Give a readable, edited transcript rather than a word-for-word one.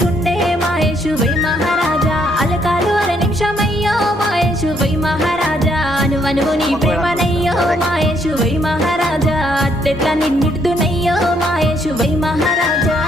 గుండె మహేషు వై మహారాజా అలకాలు అర నిమిషమయ్యో మహేషు వై మహారాజా అనువనువు నీ ప్రేమనయ్యో Mahesh why Maharaja అట్టెట్లా నిన్నిడుదునయ్యో Mahesh why Maharaja